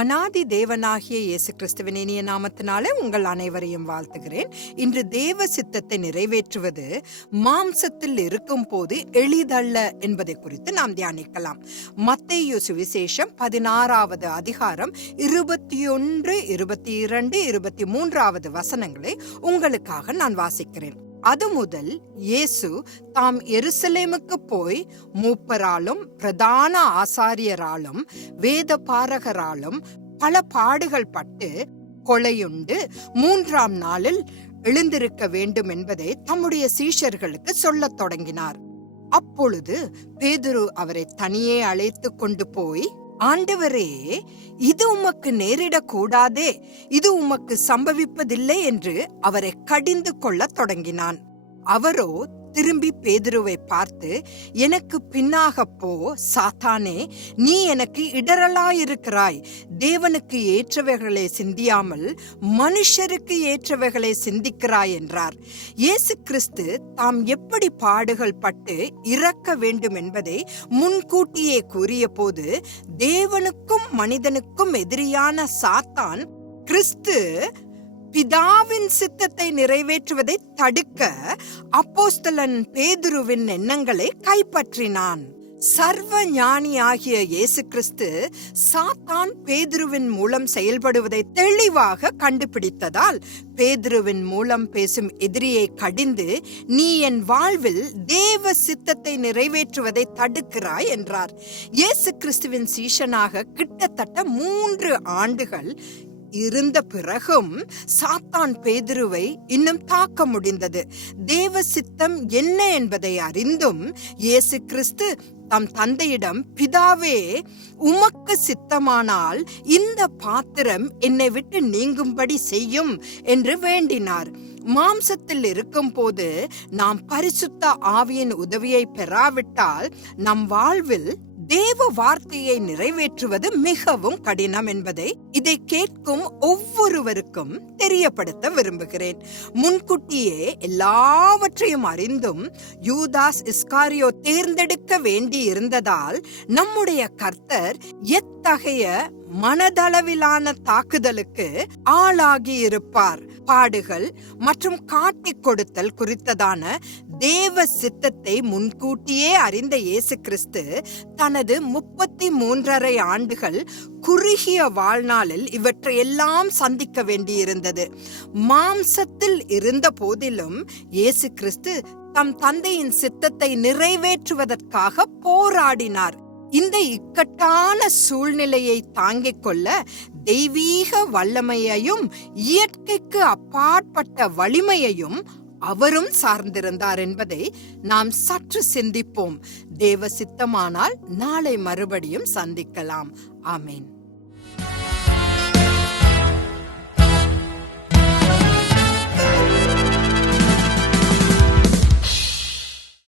அனாதி தேவனாகிய இயேசு கிறிஸ்துவின் இனிய நாமத்தினாலே உங்கள் அனைவரையும் வாழ்த்துகிறேன். இன்று தேவ சித்தத்தை நிறைவேற்றுவது மாம்சத்தில் இருக்கும் போது எளிதல்ல என்பதை குறித்து நாம் தியானிக்கலாம். மத்தேயு சுவிசேஷம் பதினாறாவது அதிகாரம் இருபத்தி ஒன்று இருபத்தி இரண்டு இருபத்தி மூன்றாவது வசனங்களை உங்களுக்காக நான் வாசிக்கிறேன். அது முதல் இயேசு தாம் எருசலேமுக்கு போய் மூப்பராலும் பிரதான ஆசாரியராலும் வேத பாரகராலும் பல பாடுகள் பட்டு கொலையுண்டு மூன்றாம் நாளில் எழுந்திருக்க வேண்டும் என்பதை தம்முடைய சீஷர்களுக்கு சொல்லத் தொடங்கினார். அப்பொழுது பேதுரு அவரை தனியே அழைத்து கொண்டு போய் ஆண்டவரே இது உமக்கு நேரிடக்கூடாதே இது உமக்கு சம்பவிப்பதில்லை என்று அவரை கடிந்து கொள்ளத் தொடங்கினான். அவரோ திரும்பி பேதுருவை பார்த்து எனக்கு பின்னாக போ சாத்தானே நீ எனக்கு இடரலாயிருக்கிறாய் தேவனுக்கு ஏற்றவைகளை சிந்தியாமல் மனுஷருக்கு ஏற்றவைகளை சிந்திக்கிறாய் என்றார். இயேசு கிறிஸ்து தாம் எப்படி பாடுகள் பட்டு இறக்க வேண்டும் என்பதை முன்கூட்டியே கூறிய போது தேவனுக்கும் மனிதனுக்கும் எதிரியான சாத்தான் கிறிஸ்து பிதாவின் சித்தத்தை நிறைவேற்றுவதை தடுக்க அப்போஸ்தலன் பேதுருவின் எண்ணங்களை கைப்பற்றினான். சர்வ ஞானி ஆகிய இயேசு கிறிஸ்து சாத்தான் பேதுருவின் மூலம் செயல்படுவதை தெளிவாக கண்டுபிடித்ததால் பேதுருவின் மூலம் பேசும் எதிரியை கடிந்து நீ என் வாழ்வில் தேவ சித்தத்தை நிறைவேற்றுவதை தடுக்கிறாய் என்றார். இயேசு கிறிஸ்துவின் சீஷனாக கிட்டத்தட்ட மூன்று ஆண்டுகள் இருந்த பிறகும் சாத்தான் பேதுருவை இன்னும் தாக்க முடிந்தது. தேவ சித்தம் என்ன என்பதை அறிந்தும் இயேசு கிறிஸ்து தம் தந்தையிடம் பிதாவே உமக்கு சித்தமானால் இந்த பாத்திரம் என்னை விட்டு நீங்கும்படி செய்யும் என்று வேண்டினார். மாம்சத்தில் இருக்கும் போது நாம் பரிசுத்த ஆவியின் உதவியை பெறாவிட்டால் நம் வாழ்வில் தேவ வார்த்தையை நிறைவேற்றுவது மிகவும் கடினம் என்பதை இதை கேட்கும் ஒவ்வொருவருக்கும் தெரியப்படுத்த விரும்புகிறேன். முன்கூட்டியே எல்லாவற்றையும் அறிந்தும் யூதாஸ் இஸ்காரியோ தேர்ந்தெடுக்க வேண்டி இருந்ததால் நம்முடைய கர்த்தர் எத்தகைய மனதளவிலான தாக்குதலுக்கு ஆளாகி இருப்பார் பாடுகள் மற்றும் காட்டிக் கொடுத்தல் குறித்ததான தேவ சித்தத்தை முன்கூட்டியே அறிந்த இயேசு கிறிஸ்து தனது முப்பத்தி மூன்றரை ஆண்டுகள் குறுகிய வாழ்நாளில் இவற்றை எல்லாம் சந்திக்க வேண்டியிருந்தது. மாம்சத்தில் இருந்த போதிலும் இயேசு கிறிஸ்து தம் தந்தையின் சித்தத்தை நிறைவேற்றுவதற்காக போராடினார். இந்த இக்கட்டான சூழ்நிலையை தாங்கிக் கொள்ள தெய்வீக வல்லமையையும் இயற்கைக்கு அப்பாற்பட்ட வலிமையையும் அவரும் சார்ந்திருந்தார் என்பதை நாம் சற்று சிந்திப்போம். தேவ சித்தமானால் நாளை மறுபடியும் சந்திக்கலாம். ஆமேன்.